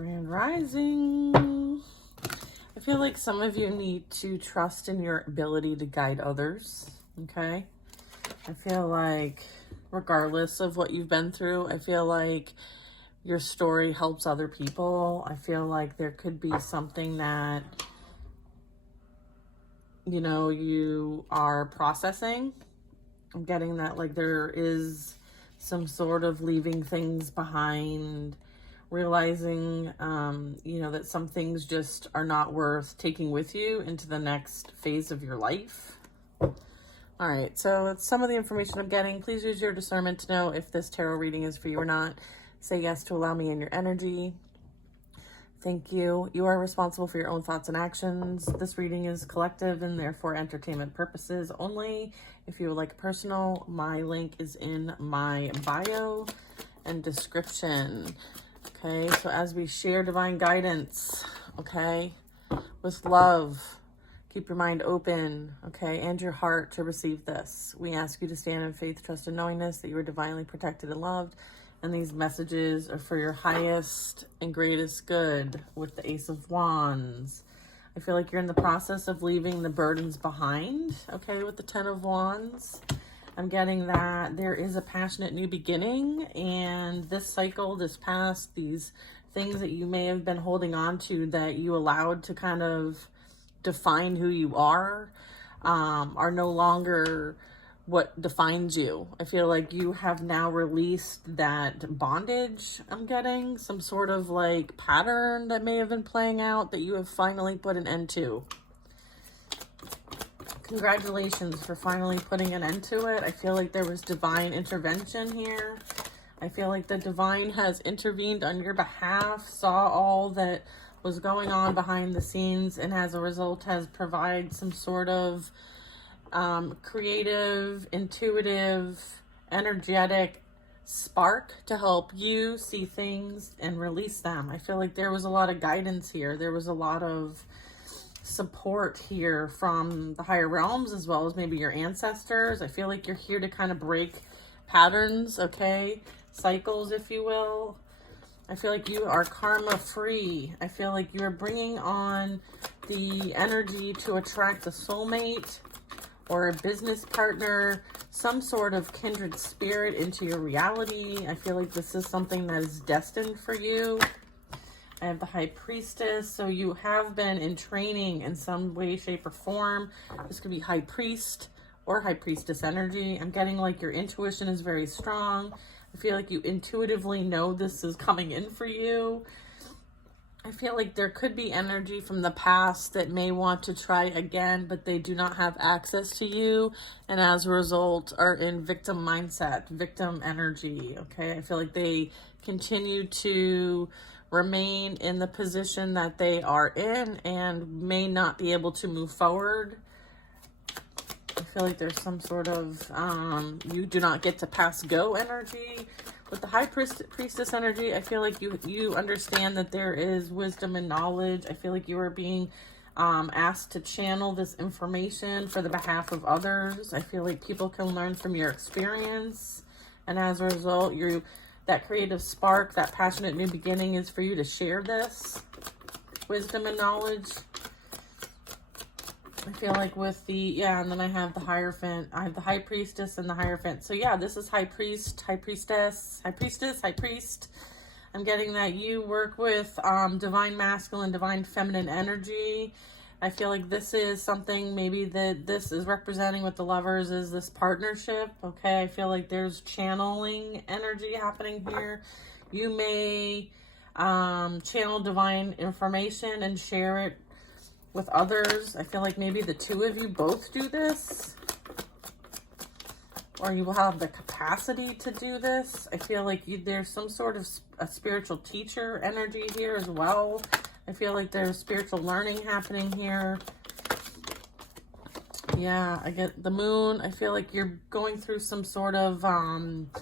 Grand Rising. I feel like some of you need to trust in your ability to guide others, okay? I feel like regardless of what you've been through, I feel like your story helps other people. I feel like there could be something that, you know, you are processing. I'm getting that like there is some sort of leaving things behind, realizing, you know, that some things just are not worth taking with you into the next phase of your life. All right, so it's some of the information I'm getting. Please use your discernment to know if this tarot reading is for you or not. Say yes to allow me in your energy. Thank you. You are responsible for your own thoughts and actions. This reading is collective and therefore entertainment purposes only. If you would like personal, my link is in my bio and description. Okay, so as we share divine guidance, okay, with love, keep your mind open, okay, and your heart to receive this. We ask you to stand in faith, trust, and knowingness that you are divinely protected and loved. And these messages are for your highest and greatest good with the Ace of Wands. I feel like you're in the process of leaving the burdens behind, okay, with the Ten of Wands. I'm getting that there is a passionate new beginning, and this cycle, this past, these things that you may have been holding on to that you allowed to kind of define who you are no longer what defines you. I feel like you have now released that bondage. I'm getting some sort of like pattern that may have been playing out that you have finally put an end to. Congratulations for finally putting an end to it. I feel like there was divine intervention here. I feel like the divine has intervened on your behalf, saw all that was going on behind the scenes, and as a result has provided some sort of creative, intuitive, energetic spark to help you see things and release them. I feel like there was a lot of guidance here. There was a lot of support here from the higher realms as well as maybe your ancestors. I feel like you're here to kind of break patterns, okay? Cycles, if you will. I feel like you are karma free. I feel like you are bringing on the energy to attract a soulmate or a business partner, some sort of kindred spirit into your reality. I feel like this is something that is destined for you. I have the High Priestess, so you have been in training in some way, shape, or form. This could be High Priest or High Priestess energy. I'm getting like your intuition is very strong. I feel like you intuitively know this is coming in for you. I feel like there could be energy from the past that may want to try again, but they do not have access to you, and as a result are in victim mindset, victim energy, okay? I feel like they continue to remain in the position that they are in and may not be able to move forward. I feel like there's some sort of, you do not get to pass go energy. With the High Priestess energy, I feel like you understand that there is wisdom and knowledge. I feel like you are being asked to channel this information for the behalf of others. I feel like people can learn from your experience. And as a result, that creative spark, that passionate new beginning is for you to share this wisdom and knowledge. I feel like with the, and then I have the Hierophant. I have the High Priestess and the Hierophant. So yeah, this is High Priest, High Priestess, High Priestess, High Priest. I'm getting that you work with divine masculine, divine feminine energy. I feel like this is something maybe that this is representing with the Lovers is this partnership, okay? I feel like there's channeling energy happening here. You may channel divine information and share it with others. I feel like maybe the two of you both do this, or you will have the capacity to do this. I feel like there's some sort of a spiritual teacher energy here as well. I feel like there's spiritual learning happening here. Yeah, I get the Moon. I feel like you're going through some sort of, I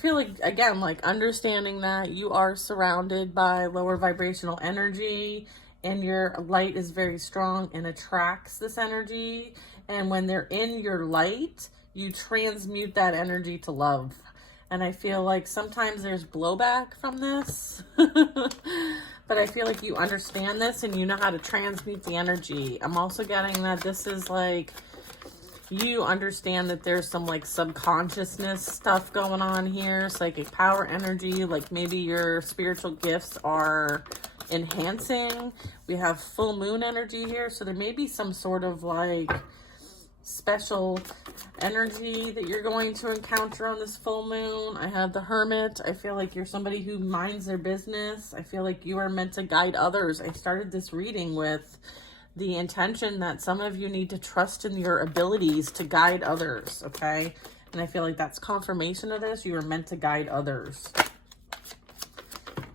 feel like, again, like understanding that you are surrounded by lower vibrational energy, and your light is very strong and attracts this energy. And when they're in your light, you transmute that energy to love. And I feel like sometimes there's blowback from this. I feel like you understand this and you know how to transmute the energy. I'm also getting that this is like, you understand that there's some like subconsciousness stuff going on here, psychic power energy, like maybe your spiritual gifts are enhancing. We have full moon energy here, so there may be some sort of like special energy that you're going to encounter on this full moon. I have the Hermit. I feel like you're somebody who minds their business. I feel like you are meant to guide others. I started this reading with the intention that some of you need to trust in your abilities to guide others, okay? And I feel like that's confirmation of this. You are meant to guide others.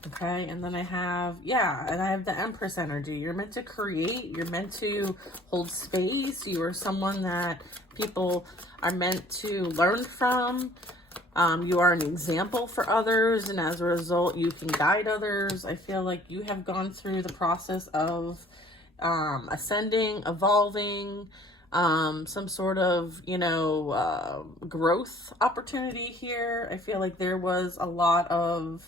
Okay, and then I have, and I have the Empress energy. You're meant to create. You're meant to hold space. You are someone that people are meant to learn from. You are an example for others, and as a result, you can guide others. I feel like you have gone through the process of ascending, evolving, some sort of, growth opportunity here. I feel like there was a lot of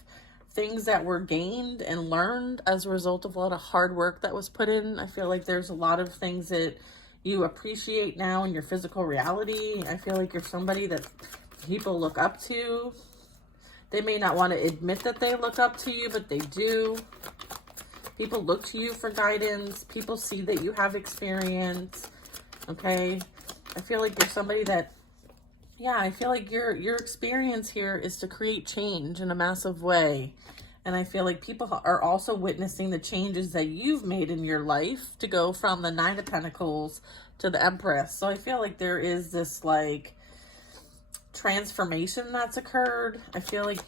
things that were gained and learned as a result of a lot of hard work that was put in. I feel like there's a lot of things that you appreciate now in your physical reality. I feel like you're somebody that people look up to. They may not want to admit that they look up to you, but they do. People look to you for guidance. People see that you have experience. Okay. I feel like you're somebody that, I feel like your experience here is to create change in a massive way. And I feel like people are also witnessing the changes that you've made in your life to go from the Nine of Pentacles to the Empress. So I feel like there is this like transformation that's occurred. I feel like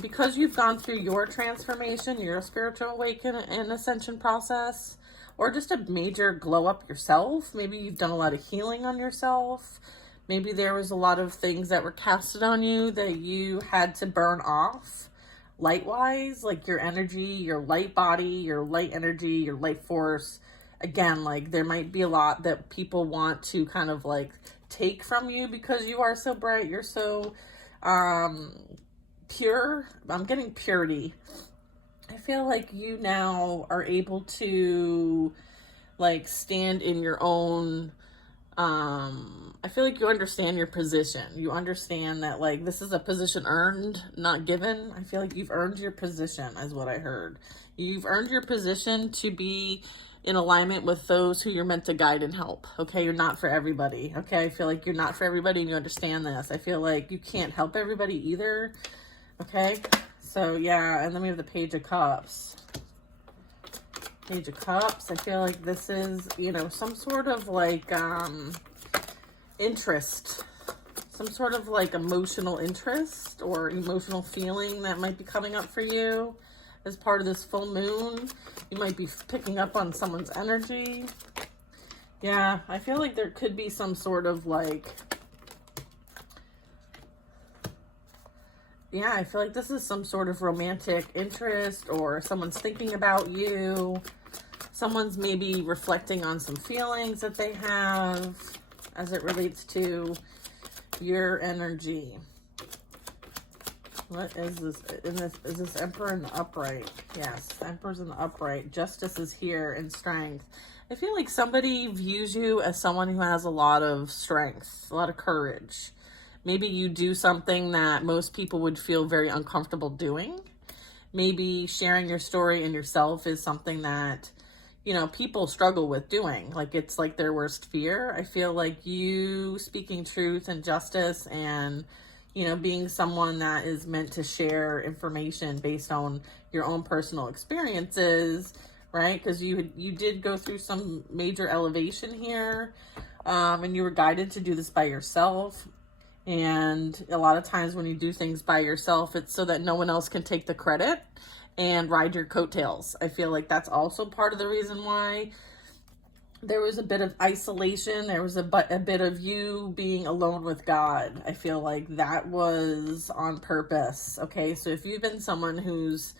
because you've gone through your transformation, your spiritual awakening and ascension process, or just a major glow up yourself. Maybe you've done a lot of healing on yourself. Maybe there was a lot of things that were casted on you that you had to burn off light-wise, like your energy, your light body, your light energy, your light force. Again, like there might be a lot that people want to kind of like take from you because you are so bright. You're so pure. I'm getting purity. I feel like you now are able to like stand in your own I feel like you understand your position. You understand that like this is a position earned, not given. I feel like you've earned your position is what I heard. You've earned your position to be in alignment with those who you're meant to guide and help. Okay, you're not for everybody. Okay, I feel like you're not for everybody and you understand this. I feel like you can't help everybody either. Okay, so and then we have the Page of Cups. Page of Cups. I feel like this is, some sort of like interest, some sort of like emotional interest or emotional feeling that might be coming up for you as part of this full moon. You might be picking up on someone's energy. Yeah, I feel like there could be some sort of like, I feel like this is some sort of romantic interest, or someone's thinking about you. Someone's maybe reflecting on some feelings that they have as it relates to your energy. What is this? Is this Emperor in the upright? Yes, Emperor's in the upright. Justice is here and strength. I feel like somebody views you as someone who has a lot of strength, a lot of courage. Maybe you do something that most people would feel very uncomfortable doing. Maybe sharing your story and yourself is something that, people struggle with doing. Like it's like their worst fear. I feel like you speaking truth and justice and, being someone that is meant to share information based on your own personal experiences, right? Because you did go through some major elevation here, and you were guided to do this by yourself. And a lot of times when you do things by yourself, it's so that no one else can take the credit and ride your coattails. I feel like that's also part of the reason why there was a bit of isolation. There was a bit of you being alone with God. I feel like that was on purpose. Okay, so if you've been someone who's,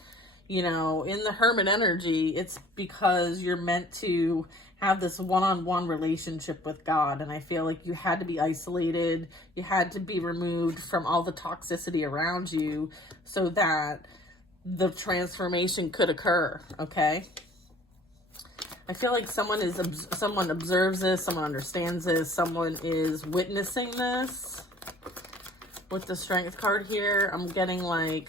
in the Hermit energy, it's because you're meant to have this one-on-one relationship with God. And I feel like you had to be isolated. You had to be removed from all the toxicity around you so that the transformation could occur, okay? I feel like someone observes this, someone understands this, someone is witnessing this. With the Strength card here, I'm getting like,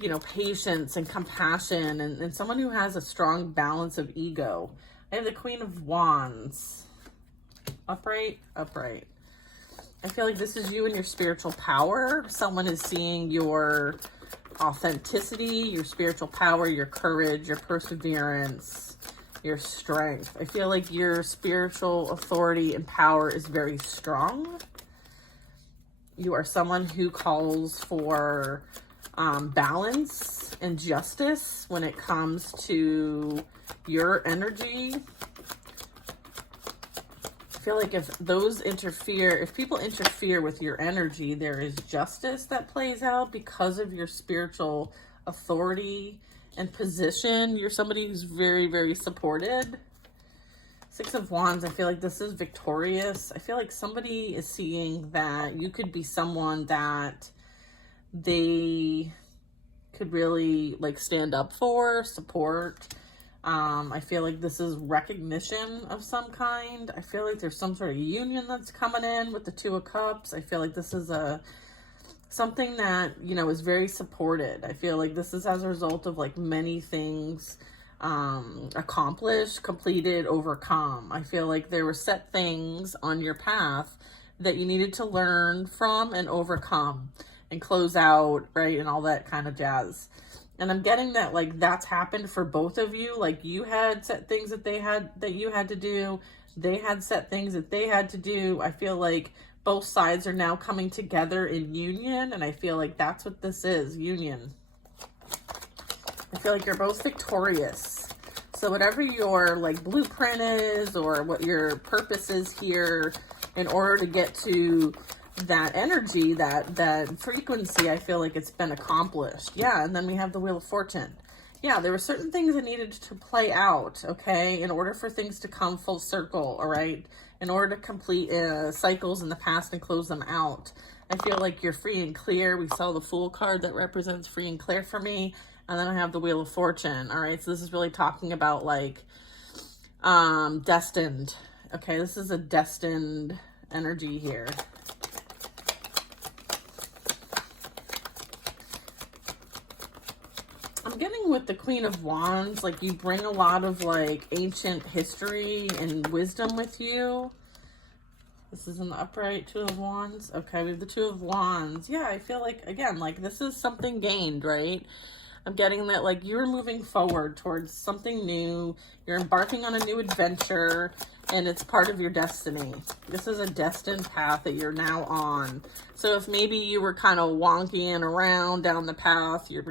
you know, patience and compassion, and someone who has a strong balance of ego. I have the Queen of Wands. Upright, upright. I feel like this is you and your spiritual power. Someone is seeing your authenticity, your spiritual power, your courage, your perseverance, your strength. I feel like your spiritual authority and power is very strong. You are someone who calls for balance and justice when it comes to your energy. I feel like if people interfere with your energy, there is justice that plays out because of your spiritual authority and position. You're somebody who's very, very supported. Six of Wands, I feel like this is victorious. I feel like somebody is seeing that you could be someone that they could really like stand up for, support. I feel like this is recognition of some kind. I feel like there's some sort of union that's coming in with the Two of Cups. I feel like this is something that, you know, is very supported. I feel like this is as a result of like many things accomplished, completed, overcome. I feel like there were set things on your path that you needed to learn from and overcome and close out, right? And all that kind of jazz. And I'm getting that like that's happened for both of you. Like you had set things that you had to do. They had set things that they had to do. I feel like both sides are now coming together in union. And I feel like that's what this is, union. I feel like you're both victorious. So whatever your like blueprint is or what your purpose is here in order to get to that energy, that frequency, I feel like it's been accomplished. Yeah, and then we have the Wheel of Fortune. Yeah, there were certain things that needed to play out, okay, in order for things to come full circle, all right? In order to complete cycles in the past and close them out. I feel like you're free and clear. We saw the Fool card that represents free and clear for me. And then I have the Wheel of Fortune, all right? So this is really talking about like destined. Okay, this is a destined energy here. I'm getting with the Queen of Wands, like you bring a lot of like ancient history and wisdom with you. This is in the upright, Two of Wands. Okay, we have the Two of Wands. Yeah, I feel like, again, like this is something gained, right? I'm getting that like you're moving forward towards something new. You're embarking on a new adventure and it's part of your destiny. This is a destined path that you're now on. So if maybe you were kind of wonkying around down the path, you're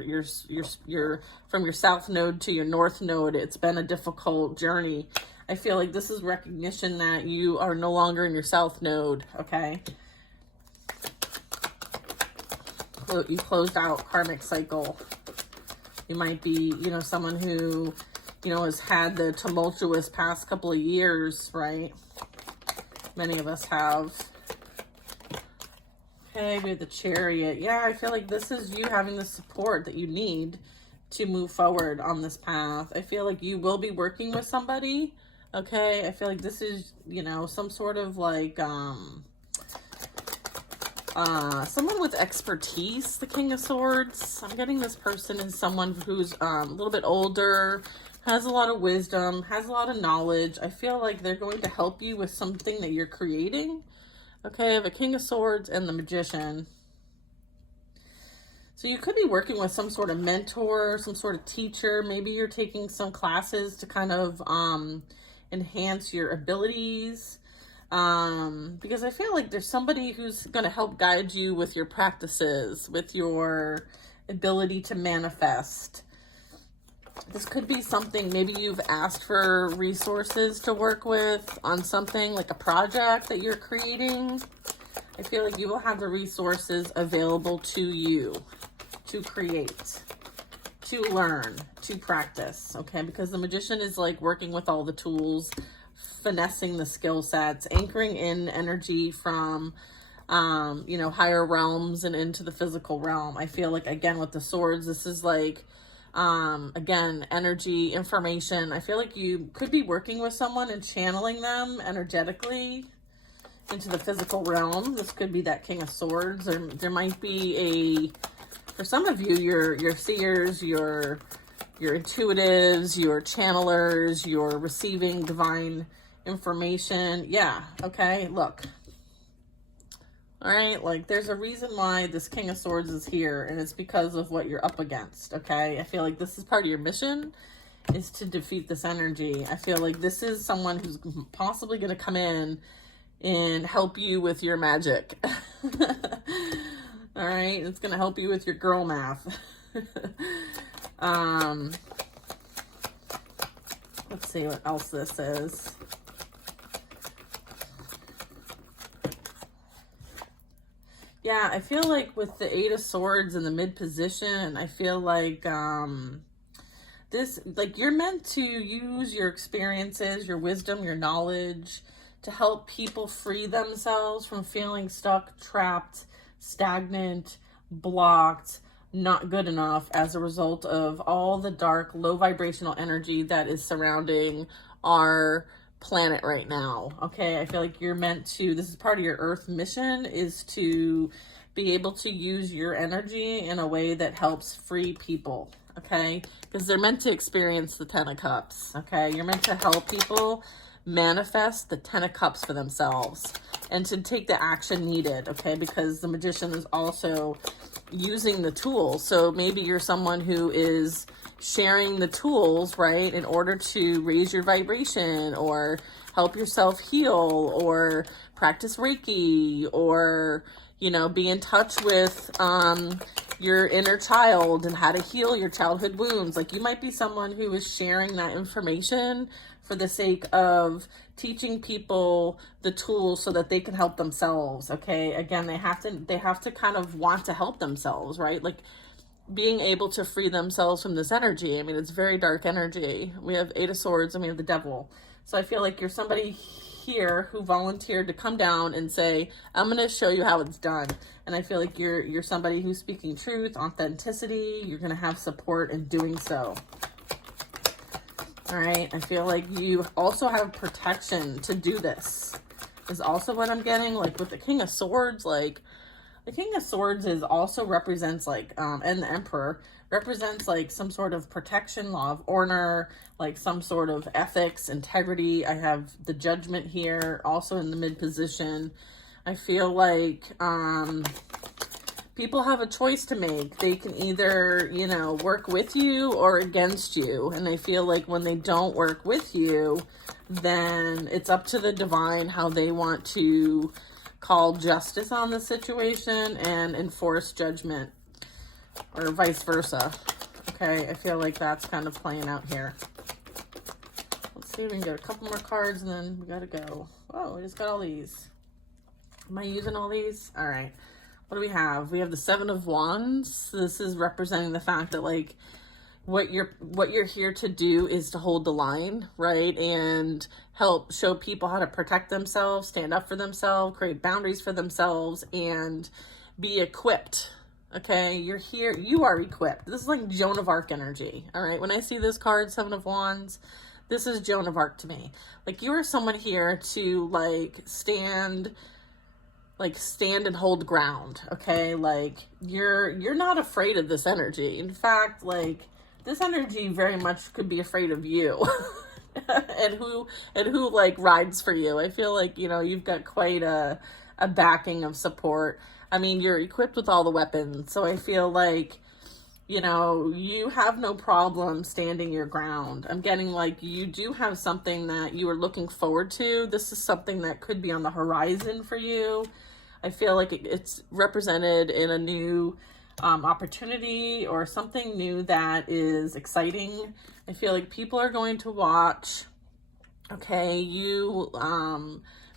from your south node to your north node, it's been a difficult journey. I feel like this is recognition that you are no longer in your south node, okay? You closed out karmic cycle. You might be, you know, someone who, you know, has had the tumultuous past couple of years, right? Many of us have. Okay, we have the Chariot. Yeah, I feel like this is you having the support that you need to move forward on this path. I feel like you will be working with somebody, okay? I feel like this is, you know, some sort of like, someone with expertise, the King of Swords. I'm getting this person is someone who's a little bit older, has a lot of wisdom, has a lot of knowledge. I feel like they're going to help you with something that you're creating. Okay, I have a King of Swords and the Magician. So you could be working with some sort of mentor, some sort of teacher. Maybe you're taking some classes to kind of enhance your abilities. Because I feel like there's somebody who's going to help guide you with your practices, with your ability to manifest. This could be something, maybe you've asked for resources to work with on something like a project that you're creating. I feel like you will have the resources available to you to create, to learn, to practice, okay? Because the Magician is like working with all the tools, finessing the skill sets, anchoring in energy from you know, higher realms and into the physical realm. I feel like, again, with the swords, this is like, again, energy, information. I feel like you could be working with someone and channeling them energetically into the physical realm. This could be that King of Swords, or there might be for some of you, your seers, your intuitives, your channelers, your receiving divine information. Yeah, okay, look. All right, like there's a reason why this King of Swords is here, and it's because of what you're up against, okay? I feel like this is part of your mission, is to defeat this energy. I feel like this is someone who's possibly going to come in and help you with your magic. All right, it's going to help you with your girl math. Let's see what else this is. Yeah, I feel like with the Eight of Swords in the mid position, I feel like this, like you're meant to use your experiences, your wisdom, your knowledge to help people free themselves from feeling stuck, trapped, stagnant, blocked, not good enough as a result of all the dark, low vibrational energy that is surrounding our planet right now. Okay, I feel like you're meant to, this is part of your earth mission, is to be able to use your energy in a way that helps free people. Okay, because they're meant to experience the Ten of Cups. Okay, you're meant to help people manifest the Ten of Cups for themselves and to take the action needed. Okay, because the Magician is also using the tools. So maybe you're someone who is sharing the tools, right, in order to raise your vibration or help yourself heal or practice Reiki or, you know, be in touch with your inner child and how to heal your childhood wounds. Like you might be someone who is sharing that information for the sake of teaching people the tools so that they can help themselves. Okay, again, they have to kind of want to help themselves, right? Like being able to free themselves from this energy. I mean, it's very dark energy. We have Eight of Swords and we have the Devil. So I feel like you're somebody here who volunteered to come down and say, I'm going to show you how it's done. And I feel like you're somebody who's speaking truth, authenticity. You're going to have support in doing so. All right. I feel like you also have protection to do this is also what I'm getting. Like with the King of Swords, like the King of Swords is also represents like, and the Emperor represents like some sort of protection, law of honor, like some sort of ethics, integrity. I have the Judgment here also in the mid position. I feel like people have a choice to make. They can either, you know, work with you or against you. And I feel like when they don't work with you, then it's up to the divine how they want to call justice on the situation and enforce judgment, or vice versa. Okay, I feel like that's kind of playing out here. Let's see if we can get a couple more cards and then we gotta go. Oh, I just got all these. Am I using all these? All right. What do we have? We have the Seven of Wands. This is representing the fact that like what you're here to do is to hold the line, right? And help show people how to protect themselves, stand up for themselves, create boundaries for themselves, and be equipped. Okay, you're here, you are equipped. This is like Joan of Arc energy. All right, when I see this card, Seven of Wands, this is Joan of Arc to me. Like you are someone here to like stand and hold ground. Okay, like you're not afraid of this energy. In fact, like this energy very much could be afraid of you. and who like rides for you. I feel like, you know, you've got quite a backing of support. I mean, you're equipped with all the weapons. So I feel like, you know, you have no problem standing your ground. I'm getting like you do have something that you are looking forward to. This is something that could be on the horizon for you. I feel like it's represented in a new opportunity or something new that is exciting. I feel like people are going to watch, okay, you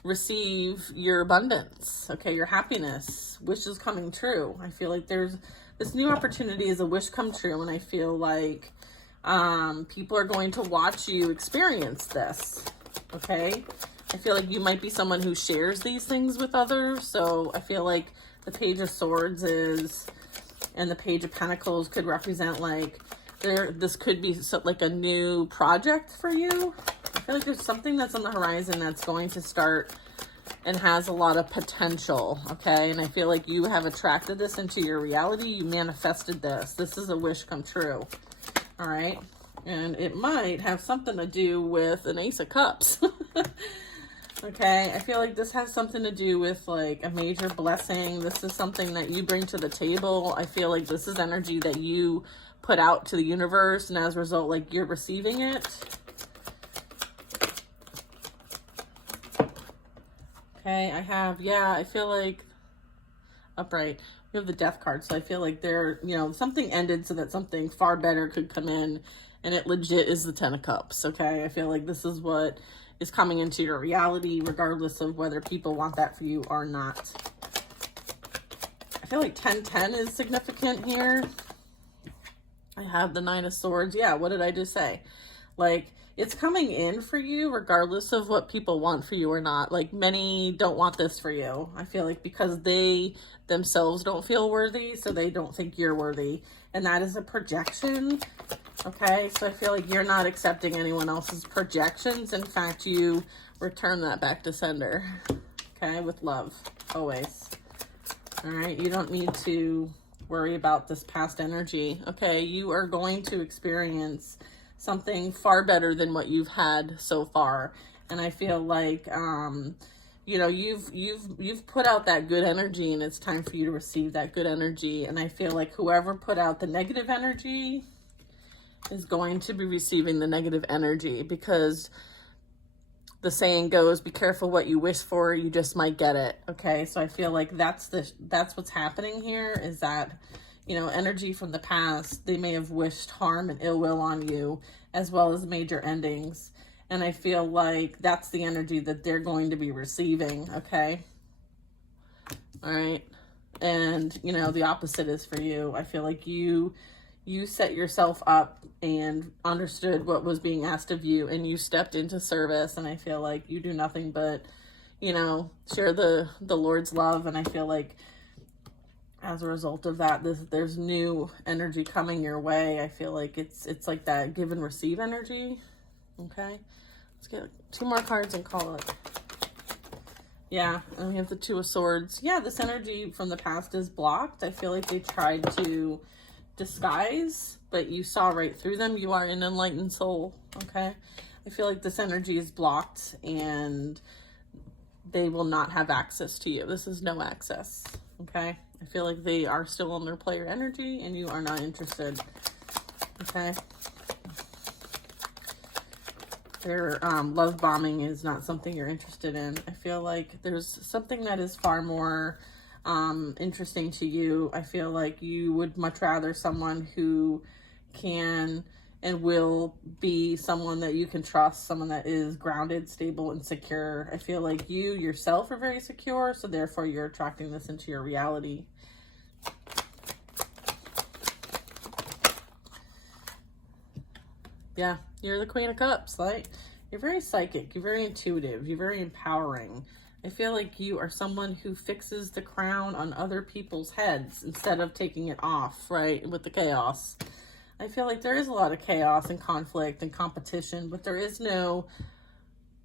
receive your abundance, okay, your happiness, wish is coming true. I feel like there's this new opportunity is a wish come true, and I feel like people are going to watch you experience this, okay? I feel like you might be someone who shares these things with others. So I feel like the Page of Swords and the Page of Pentacles could represent like this could be like a new project for you. I feel like there's something that's on the horizon that's going to start and has a lot of potential, okay? And I feel like you have attracted this into your reality. You manifested this. This is a wish come true, all right? And it might have something to do with an Ace of Cups. Okay, I feel like this has something to do with like a major blessing. This is something that you bring to the table. I feel like this is energy that you put out to the universe, and as a result, like you're receiving it. Okay, I feel like upright. We have the Death card, so I feel like something ended so that something far better could come in, and it legit is the Ten of Cups, okay? I feel like this is what is coming into your reality, regardless of whether people want that for you or not. I feel like 10-10 is significant here. I have the Nine of Swords. Yeah, what did I just say? Like, it's coming in for you regardless of what people want for you or not. Like, many don't want this for you. I feel like because they themselves don't feel worthy, so they don't think you're worthy. And that is a projection. Okay, so I feel like you're not accepting anyone else's projections. In fact, you return that back to sender. Okay, with love, always. All right, you don't need to worry about this past energy. Okay, you are going to experience something far better than what you've had so far. And I feel like, you've put out that good energy, and it's time for you to receive that good energy. And I feel like whoever put out the negative energy is going to be receiving the negative energy, because the saying goes, be careful what you wish for, you just might get it. Okay, so I feel like that's what's happening here, is that energy from the past, they may have wished harm and ill will on you, as well as major endings. And I feel like that's the energy that they're going to be receiving, okay? All right. And, the opposite is for you. I feel like you set yourself up and understood what was being asked of you, and you stepped into service. And I feel like you do nothing but, share the Lord's love. And I feel like as a result of that, there's new energy coming your way. I feel like it's like that give and receive energy. Okay, let's get 2 more cards and call it. Yeah, and we have the Two of Swords. Yeah, this energy from the past is blocked. I feel like they tried to disguise, but you saw right through them. You are an enlightened soul, okay? I feel like this energy is blocked, and they will not have access to you. This is no access, okay? I feel like they are still on their player energy, and you are not interested, okay? Their love bombing is not something you're interested in. I feel like there's something that is far more interesting to you. I feel like you would much rather someone who can and will be someone that you can trust, someone that is grounded, stable, and secure. I feel like you yourself are very secure, so therefore you're attracting this into your reality. Yeah, you're the Queen of Cups, right? You're very psychic, you're very intuitive, you're very empowering. I feel like you are someone who fixes the crown on other people's heads instead of taking it off, right, with the chaos. I feel like there is a lot of chaos and conflict and competition, but there is no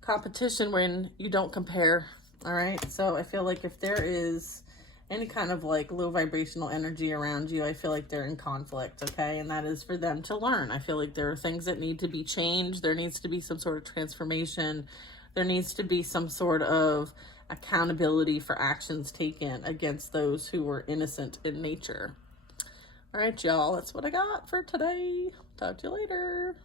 competition when you don't compare, all right? So I feel like if there is any kind of like low vibrational energy around you, I feel like they're in conflict, okay? And that is for them to learn. I feel like there are things that need to be changed. There needs to be some sort of transformation. There needs to be some sort of accountability for actions taken against those who were innocent in nature. All right, y'all, that's what I got for today. Talk to you later.